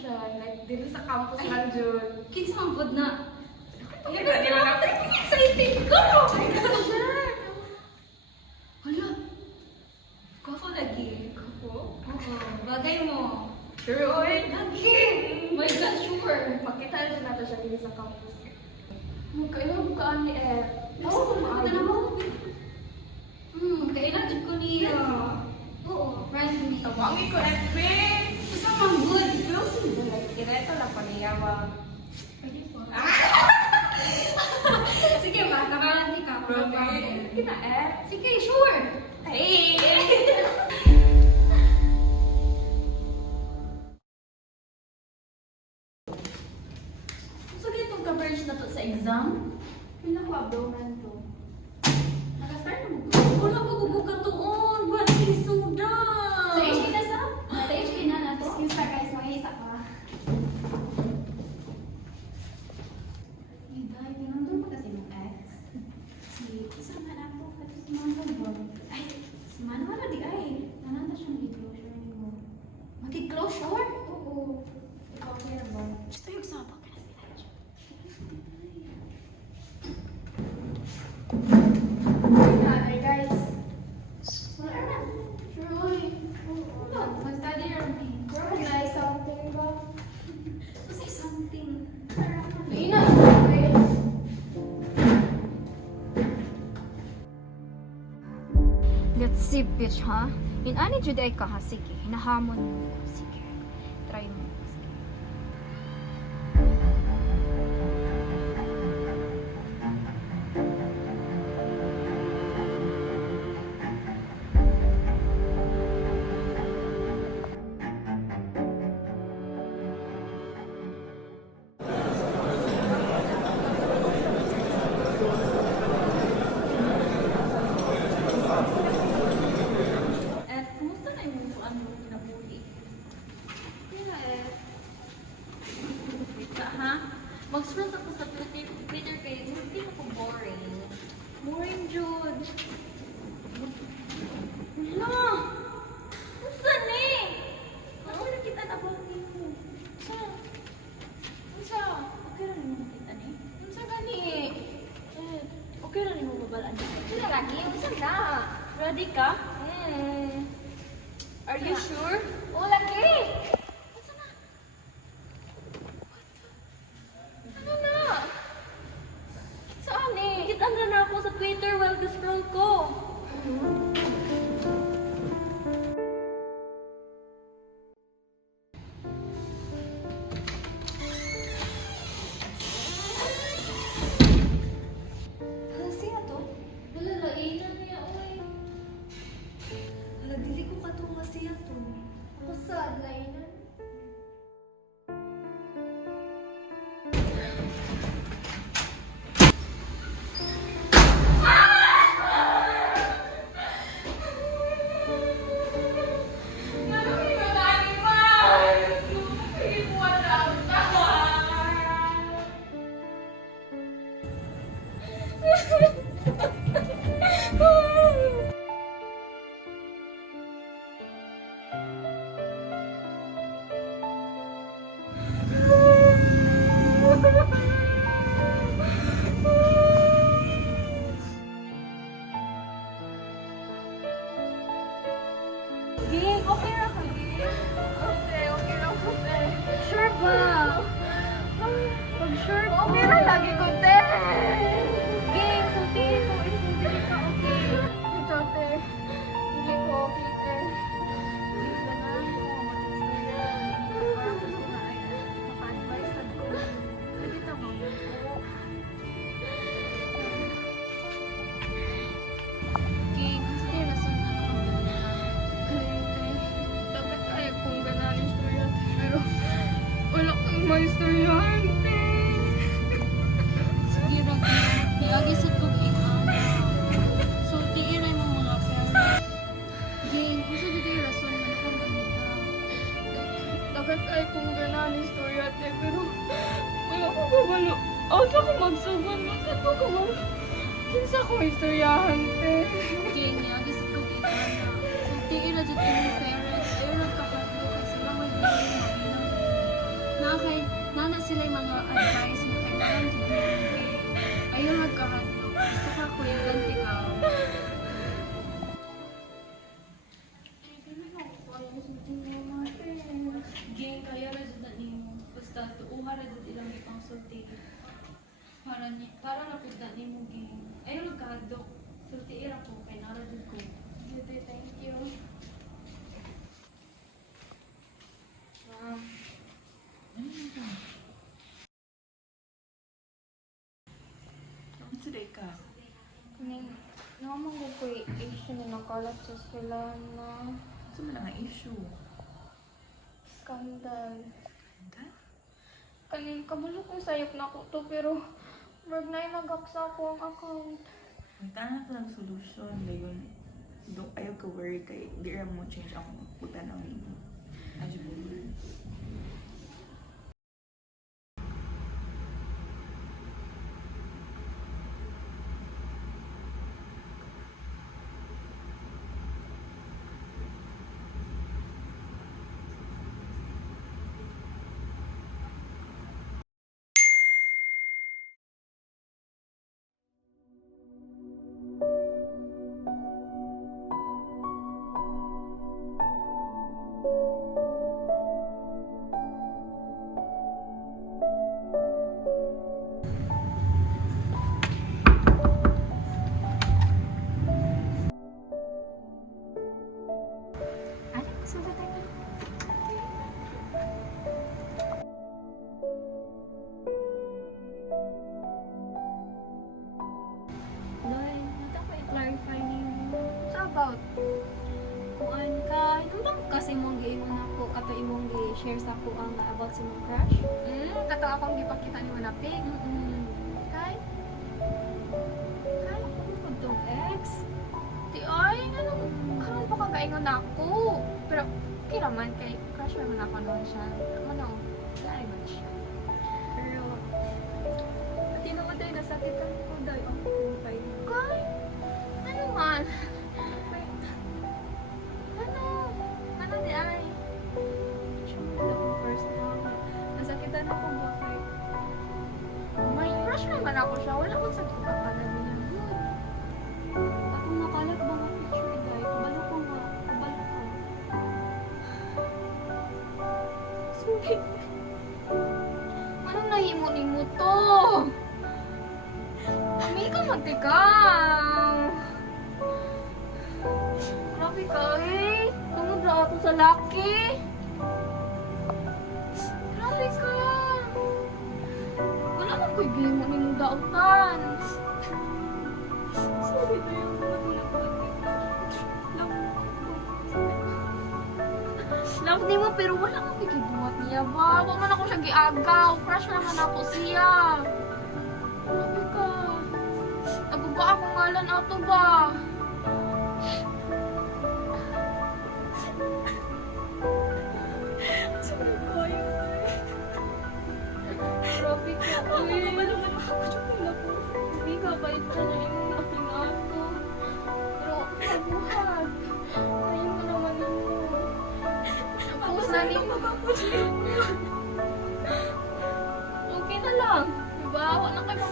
siya. Like, dili sa campus lang dyan. Kids mambod na. Hindi ba nila na? Excited ko! Oh my gosh! Hala! Kako lagi. Ako? Oo. Bagay mo. Sure, oy. Lagi! My God, sure. Makita na siya nato siya dili sa campus. Kailan mo ka ani eh? Oo, Ako na mo. Kailan jud ko niya. Oo, friend me. Tawangi ko, FB! Isa mang good. Pero sino like, direto lang pa niya ba? Pwede po. Sige ba, nakalanti ka. Grabe. Kita eh. Sige, sure. Hey! So, ganitong coverage na to sa exam? Pila ko abdomen to. Naka-start na mo to? Wala pa gugugatuon. Balik yung suda. Sa HK na sa? Sa HK na na to. Excuse na guys, makita ka. Iday, pinundun pa kasi mong ex. Si, kasama na ako. Kasi si Manuel ba? Ay, si Manuel na di ay. Nananda siya mag-closure ni mo. Mag-closure? Oo. Ikaw kaya ba? Gusto yung sabak ka na sila. Nanay guys. Wala na. Sure, oy. Wala, mag-study rin eh. Bro, guys, something ba? Kasi something. Ina, guys. Let's see, bitch, ha? In ani juday ka, ha? Sige, hinahamon mo ko. Sige, try mo. Sige. At kumusta na yung ano kinabuhi? Kaya eh. Wait ka, ha? Mag-scroll ako sa Twitter kay hindi ako boring. Boring, Jude. Hala! Unsa ni? Ako nakita na ba mo? Unsa? Unsa? Okay ra nimo nakita ni? Unsa gani? Okay ra nimo mabalaan ni? Sila lagi, usan na. Ready ka? Are you sure? O, lagi. Unsa na? Ano na? Saan eh? Kita na ako sa Twitter while scroll ko. Hala, siya to? Wala, lainan niya, oy. Hala, dili ko katunga siya to. Ako sa adlainan. Ging, okay ra ka, Ging? Okay lang po, te. Sure ba? Pag sure ko. Okay lang lagi ko, te. Ging, sabihin mo, hindi ka okay. Ito, te. Hindi ko okay, te. Please, ganahan mo, mag-istorya. Para ko na ay maka-advise sad ko. Pwede tama mo po. Ging, ang sige, rason na ako Dapat kaya kong ganahan istorya, te. Pero wala kang maistoryahan, te. sige ra, Ging. Niagi sa tubig, so, tiiray mo mga parents. Ging, kung sa dito yung rason na nakamanita. Dapat kaya kong ganahan istorya, te. Pero wala ko kabalo. Asa ko magsugon? Asa ko kabalo? Kinsa ko istoryahan, te. Ging, niagi sa tubig, ana. So, tiiray dito yung parents. Ayaw lang kahalo kasi lang may bigay na ina. nana sila yung mga advice mo kay Ma'am Tignan. Ayaw magkahadlok. Gusto ka ko yung ganti ka. Geng, kaya ra jud na nimo. Basta tuuha ra jud ilang ipang sulti. Para na pud na nimo geng. Ayaw magkahadlok. Sulti ra ko kay nara jud ko. Thank you. Today ka. Kaning naman ko ko issue na nakalat sa sila na Sa mga nga issue. skandal. Ganda? Kaning kabalo kong sayop na ko to pero wag na yung nagaksa ko ang account. May tanang ko ng solution. Dayon, ayaw ka worry kay di ra mo change ang pagtanaw nimo. As you will. Ano? Sulat tayo. Loy, nata ko i-clarify niyo. So about, kuan ka, hinumdam kasi mong gi-ingon ako, kato imong gi-share sa ako ang about sa mong crush? Kato akong gipakita ni Manapig. Kay? Kala ko mo tong ex? Di ay, karon pa kagaingon ako. Pero okay naman kay crush naman ako noon siya. Ano, dahil man siya. Pero, pati naman tayo nasakitan ko dahil ang kumpay. Kay, ano man? Ano di ay? Siyempre akong first na nasakitan ako ba kay May crush naman ako siya. Wala ko sa kapakanan niya. akong nakalat ba nga picture dahil kabalo ko nga, kabalo ko. Sorry. Anong nahimo ni mo to? May ka magtikaw. Grabe ka eh. Tungod na ako sa laki. Grabe ka. Wala man ko'y gimo ni mo dautan. Sorry na yung love ni mo pero wala mo gibuhat niya ba? Wa man ako siya giagaw. Crush naman ako siya. Grabe ka. Naguba ako ngalan ato ba? Sorry ko ayun. Grabe ka. Uy, maluman ako siya pala po. Hindi ka ba ito na yung aking ato? Pero nabuhat. Ayun mo naman ako. Tapos na ni okay na lang. Diba? Wala kayo